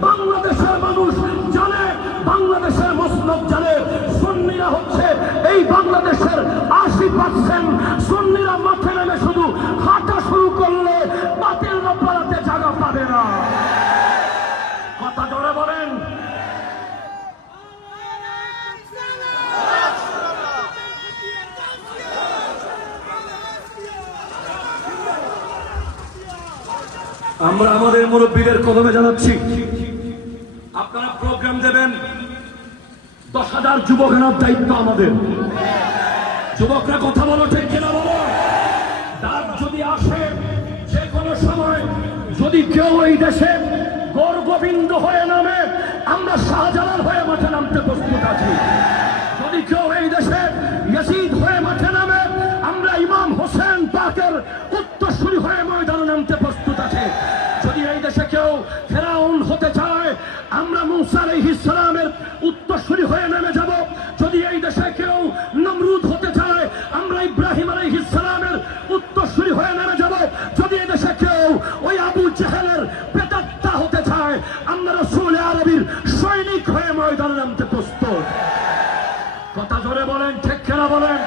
Bye. আমরা আমাদের মুরব্বীদের কদমে জানাচ্ছি, আপনারা প্রোগ্রাম দেবেন। দশ হাজার যুবক আনার দায়িত্ব আমাদের। যুবকরা কথা বলো ঠিক কিনা বলো? ডাক যদি আসে, যে কোনো সময় যদি কেউ এই দেশে গৌর গোবিন্দ হয়ে নামে, আমরা শাহজালাল হয়ে মাঠে নামতে প্রস্তুত আছি। যদি কেউ এই দেশে ইয়াসিদ হয়ে মাঠে নামে, আমরা ইমাম হোসেন পাকের উত্তরসূরি হয়ে ময়দানে নামতে ফেরাউন হতে চায়, আমরা মুসা ইসলামের উত্তরসূরি হয়ে নেমে যাব। যদি এই দেশে কেউ নমরুদ হতে চায়, আমরা ইব্রাহিম আলাই ইসলামের উত্তরসূরি হয়ে নেমে যাব। যদি এই দেশে কেউ ওই আবু জাহেলের পেতাত্তা হতে চায়, আমরা রসুল আরবির সৈনিক হয়ে ময়দানে নামতে প্রস্তুত। কথা জোরে বলেন, ঠিক খেলা বলেন?